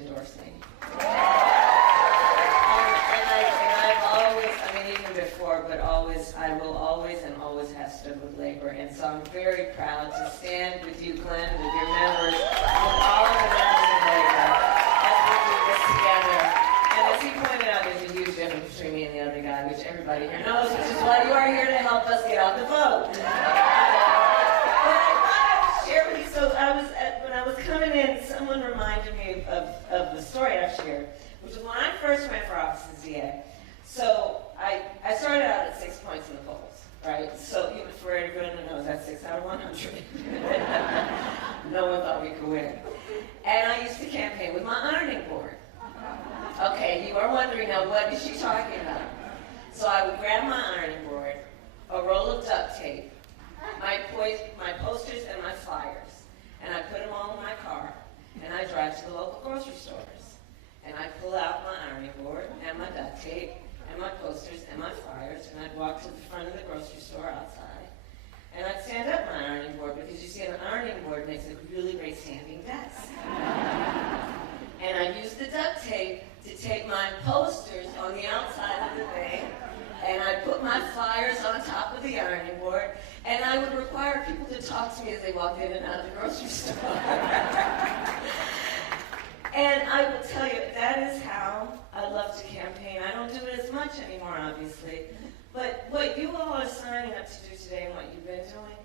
endorse me. Even before, but always, I will always and always have stood with labor. And so I'm very proud to stand with you, Glenn, with your members, with all of the members of labor, as we do this together. And as he pointed out, there's a huge difference between me and the other guy, which everybody here knows, which is why you are here to help us get out the vote. But I thought I would share with you, so when I was coming in, someone reminded me of the story I've shared, which was when I first ran for office as DA. So I started out at 6 points in the polls, right? So even for everyone who knows, that's 6 out of 100. No one thought we could win. And I used to campaign with my ironing board. Okay, you are wondering now, what is she talking about? So I would grab my ironing board, a roll of duct tape, my posters and my flyers, and I put them all in my car, and I drive to the local grocery stores. And I'd pull out my ironing board and my duct tape and my posters and my flyers, and I'd walk to the front of the grocery store outside, and I'd stand up my ironing board, because you see an ironing board makes a really great standing desk. And I'd use the duct tape to tape my posters on the outside of the thing, and I'd put my flyers on top of the ironing board, and I would require people to talk to me as they walked in and out of the grocery store. And I will tell you, that is how I love to campaign. I don't do it as much anymore, obviously. But what you all are signing up to do today and what you've been doing,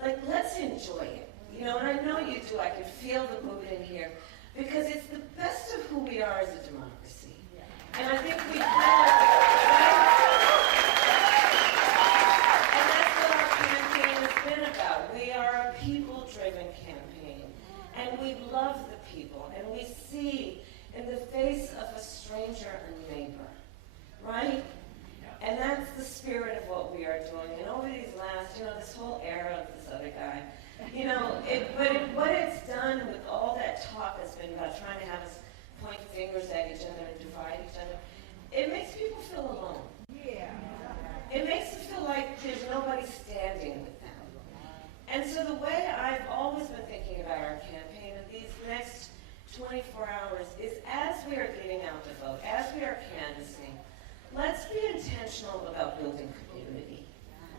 like, let's enjoy it. You know, and I know you do. I can feel the mood in here. Because it's the best of who we are as a democracy. And I think we kind of... And that's what our campaign has been about. We are a people-driven campaign. And we love the people, and we see in the face of a stranger a neighbor, right? And that's the spirit of what we are doing. And over these last, this whole era of this other guy, what it's done with all that talk has been about trying to have us point fingers at each other and divide each other, it makes people feel alone. Yeah. It makes them feel like there's nobody standing with them. And so the way I've always been thinking about our campaign in these next 24 hours is, as we are getting out to vote, as we are canvassing, let's be intentional about building community,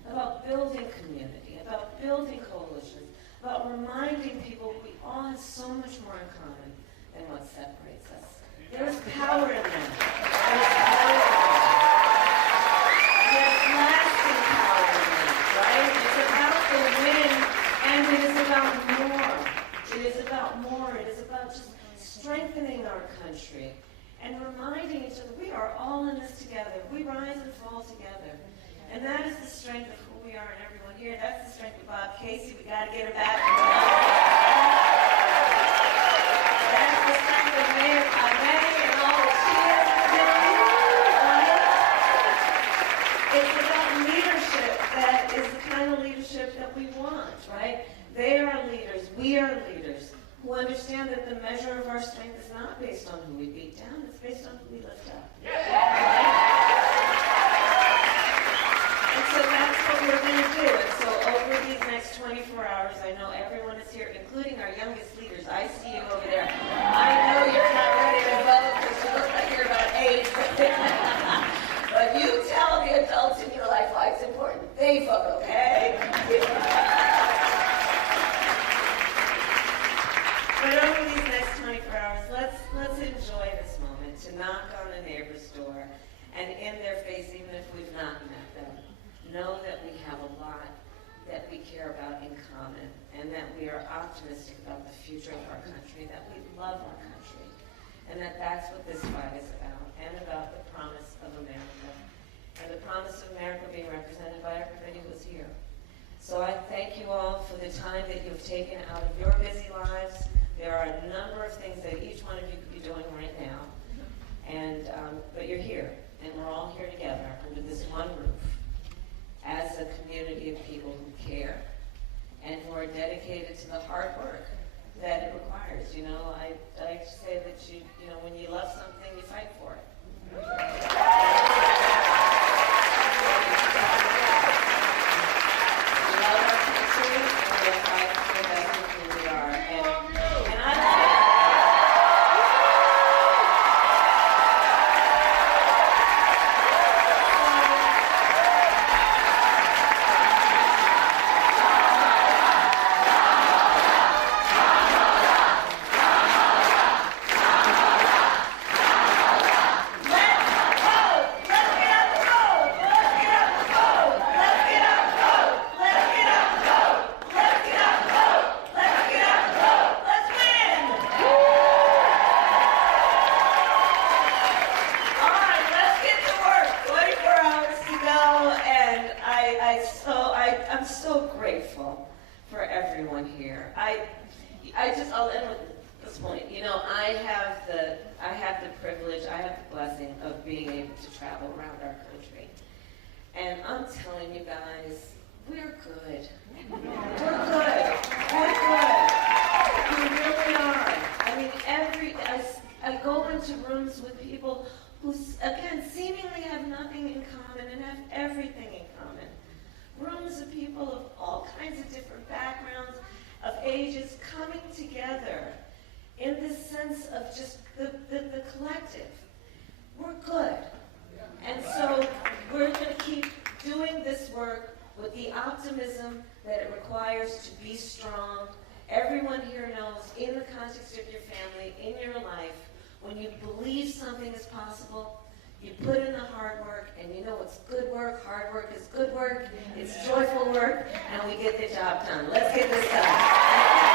about building coalitions, about reminding people we all have so much more in common than what separates us. There's power in that. There's power in that. There's lasting power in that, right? It's about the win, and it is about more. It is about more. It is about just strengthening our country and reminding each other we are all in this together. We rise and fall together. And that is the strength of who we are and everyone here. That's the strength of Bob Casey. We got to get her back. That's the strength of Mayor Kamala and all that she has done. It's about leadership that is the kind of leadership that we want, right? They are leaders. We are leaders who understand that the measure of our strength is not based on who we beat down. It's based on who we lift up. And so that's what we're going to do. And so over these next 24 hours, I know everyone is here, including our youngest leaders. I see you over there. I know you're not ready to vote because you look like you're about 8. But you tell the adults in your life why it's important. They vote, okay? But over these next 24 hours, let's enjoy this moment to knock on a neighbor's door and in their face, even if we've not met them, know that we have a lot that we care about in common, and that we are optimistic about the future of our country, that we love our country, and that's what this fight is about, and about the promise of America, and the promise of America being represented by everybody who is here. So I thank you all for the time that you've taken out of your busy lives. There are a number of things that each one of you could be doing right now, but you're here, and we're all here together under this one roof as a community of people who care and who are dedicated to the hard work that it requires. I like to say that when you love something, you fight for it. We love our country, and we are fighting for the best of who we are. And I here. I'll end with this point. You know, I have the privilege, I have the blessing of being able to travel around our country. And I'm telling you guys, we're good. We're good. We're good. We really are. I mean, I go into rooms with people who, again, seemingly have nothing in common and have everything in common. Rooms of people of all kinds of different backgrounds, of ages, coming together in this sense of just the collective. We're good. And so we're going to keep doing this work with the optimism that it requires to be strong. Everyone here knows, in the context of your family, in your life, when you believe something is possible, you put in the hard work, and you know it's good work. Hard work is good work. It's joyful work, and we get the job done. Let's get this done.